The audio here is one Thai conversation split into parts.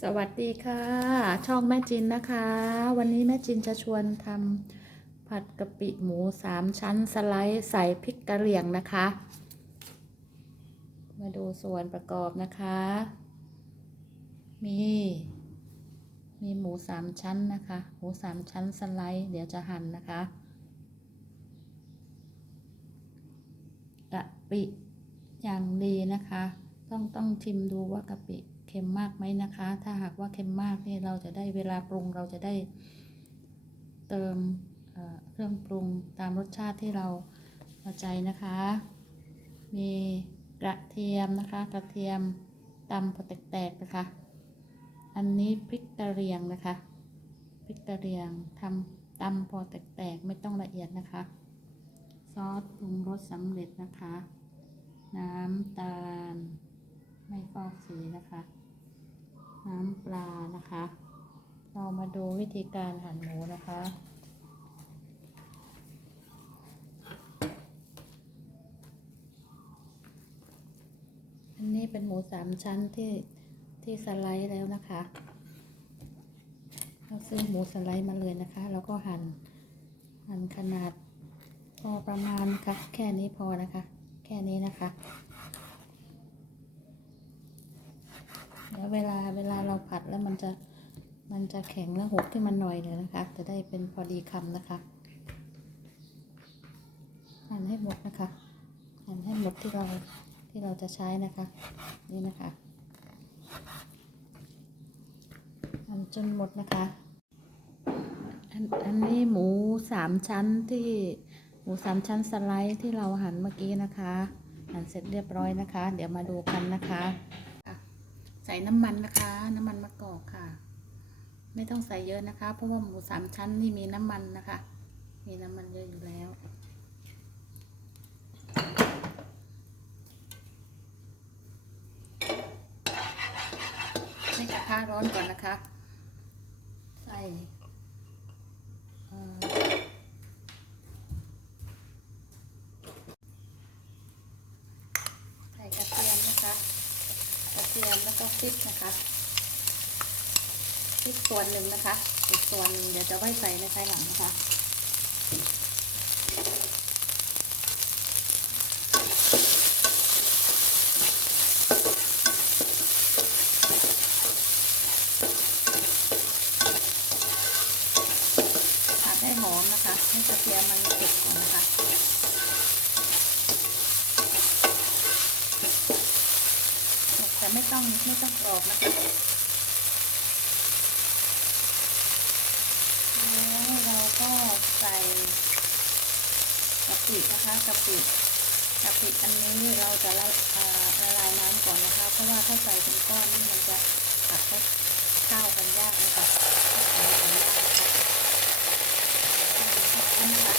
สวัสดีค่ะ ช่องแม่จินนะคะ วันนี้แม่จินจะชวนทำผัดกะปิหมูสามชั้นสไลด์ใส่พริกกะเหรี่ยงนะคะ มาดูส่วนประกอบนะคะ มี มีหมูสามชั้นนะคะ หมูสามชั้นสไลด์เดี๋ยวจะหั่นนะคะกะปิอย่างดีนะคะ ต้องต้องชิมดูว่ากะปิ เค็มมากไหมนะคะ ถ้าหากว่าเค็มมากเนี่ยเราจะได้เวลาปรุงเราจะได้เติมเเครื่องปรุงตามรสชาติที่เราพอใจนะคะ มีกระเทียมนะคะ กระเทียมตำพอแตกๆนะคะ อันนี้พริกกะเรียงนะคะพริกกะเรียงทำตำพอแตกๆไม่ต้องละเอียดนะคะ ซอสปรุงรสสำเร็จนะคะ น้ำตาล ไม่ฟอกสีนะคะ น้ำปลานะคะ เรามาดูวิธีการหั่นหมูนะคะ อันนี้เป็นหมูสามชั้นที่ที่สไลด์แล้วนะคะ เราซื้อหมูสไลด์มาเลยนะคะ แล้วก็หั่นหั่นขนาดพอประมาณค่ะ แค่นี้พอนะคะ แค่นี้นะคะ เดี๋ยวเวลาเวลาเราผัดแล้วมันจะมันจะแข็งแล้วหดขึ้นมาหน่อยเลยนะคะ จะได้เป็นพอดีคำนะคะหั่นให้หมดนะคะหั่นให้หมดที่เราที่เราจะใช้นะคะ นี่นะคะหั่นจนหมดนะคะอันอันนี้หมูสามชั้นที่หมูสามชั้นสไลด์ที่เราหั่นเมื่อกี้นะคะหั่นเสร็จเรียบร้อยนะคะ เดี๋ยวมาดูกันนะคะ ใส่น้ำมันนะคะ น้ำมันมะกอกค่ะ ไม่ต้องใส่เยอะนะคะ เพราะว่าหมูสามชั้นนี่มีน้ำมันนะคะ มีน้ำมันเยอะอยู่แล้วให้กระทะร้อนก่อนนะคะ ใส่เอ่อใส่กระเทียมนะคะ กระเทียมแล้ว ก็พริกนะคะพริกส่วนหนึ่งนะคะ อีกส่วนหนึ่งเดี๋ยวจะไว้ใส่ในภายหลังนะคะผัดให้หอมนะคะ ให้กระเทียมมันเผ็ดก่อนนะคะ แต่ไม่ต้องไม่ต้องกรอบนะคะแล้วเราก็ใส่กะปินะคะกะปิกะปิอันนี้เราจะละละลายน้ำก่อนนะคะ เพราะว่าถ้าใส่เป็นก้อนนี่มันจะผัดให้ข้าวกันยากนะคะข้ากันยากนะคะ น้ำค่ะ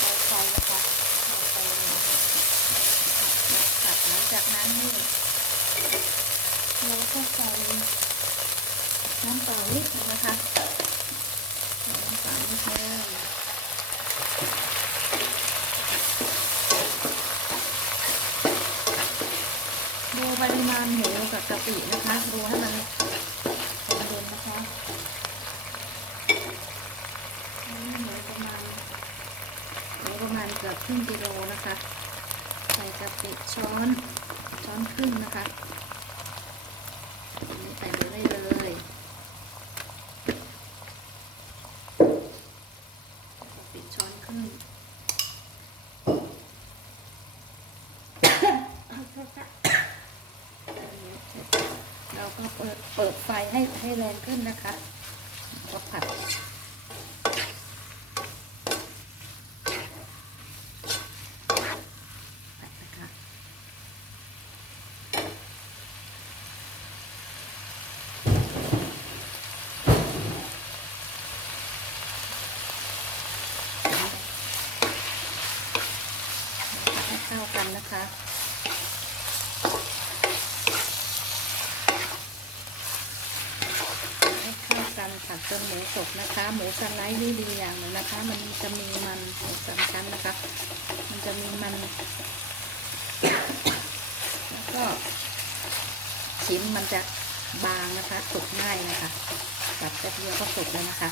เราใส่นะคะเราใส่ผัดหลังจากนั้นนี่ เราก็ใส่น้ำเปล่านิดนึงนะคะใส่น้ำเปล่านิดนึงดูปริมาณหมูกับกะปินะคะดูให้มันสมดุลนะคะหมูประมาณหมูประมาณเกือบครึ่งกิโลนะคะ ใส่กะปิช้อนช้อนครึ่งนะคะอันนี้ใส่ไปได้เลยกะปิช้อนครึ่ง ก็เปิดเปิดไฟให้ให้แรงขึ้นนะคะก็ผัดผัดนะคะผัดให้เข้ากันนะคะ เป็นหมูสดนะคะ หมูสไลด์ที่ดีอย่างหนึ่งนะคะ มันจะมีมันสามชั้นนะคะ มันจะมีมัน แล้วก็ชิ้นมันจะบางนะคะสุกง่ายนะคะแบบแป๊เดียวก็สุกแล้วนะคะ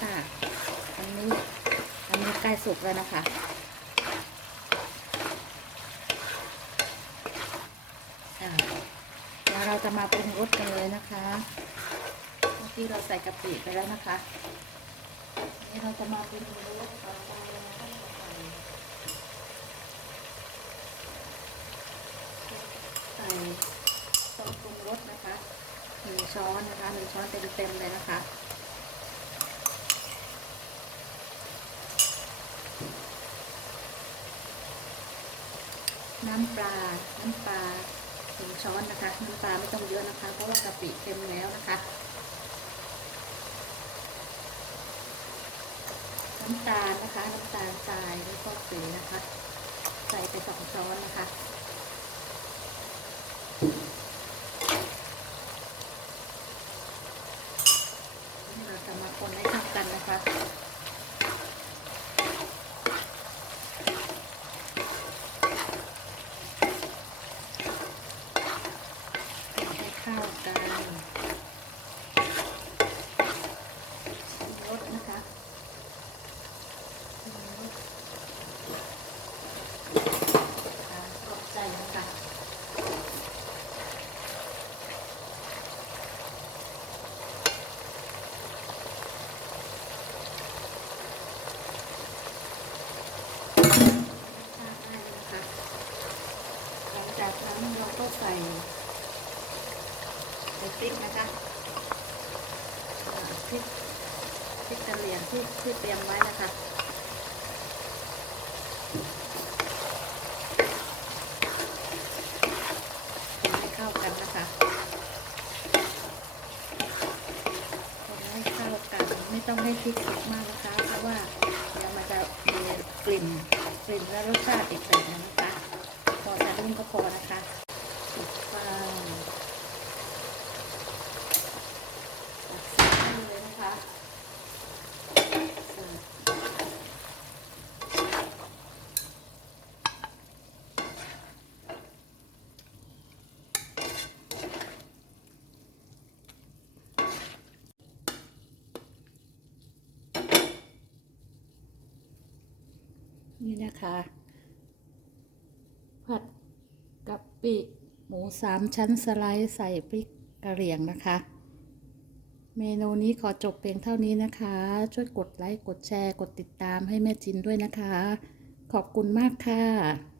ค่ะอันนี้อันนี้ใกล้สุกแล้วนะคะ จะมาปรุงรสกันเลยนะคะเมื่อกี้เราใส่กะปิไปแล้วนะคะ นี่เราจะมาปรุงรสต่อไปใส่ซอสปรุงรสนะคะหนึ่งช้อนนะคะหนึ่งช้อนเต็มๆเลยนะคะน้ำปลา น้ำปลา หนึ่งช้อนนะคะน้ำปลาไม่ต้องเยอะนะคะ เพราะว่ากะปิเค็มแล้วนะคะน้ำตาลนะคะน้ำตาลทรายแล้วก็สีนะคะ ใส่ไปสองช้อนนะคะเราจะมาคนให้เข้ากันนะคะ ให้เข้ากันรสนะคะรสค่ะขอบใจนะคะ ทาได้เลยนะคะหลังจากนั้นเรา ก็ใส่ใส่พริกนะคะพริกพริกกระเหรี่ยงที่ที่เตรียมไว้นะคะให้เข้ากันนะคะคนให้เข้ากัน ไม่ต้องให้พริกสุกมากนะคะ เพราะว่าเดี๋ยวมันจะมีกลิ่นกลิ่นและรสชาติอีกแบบหนึงนะคะ พอจะรุ่งก็พอนะคะปิดไฟตัดใส่ให้เลยนะคะเสิร์ฟ นี่นะคะผัดกะปิหมูสามชั้นสไลด์ใส่พริกกะเหรี่ยงนะคะ เมนูนี้ขอจบเพียงเท่านี้นะคะ ช่วยกดไลค์ กดแชร์ กดติดตามให้แม่จินด้วยนะคะ ขอบคุณมากค่ะ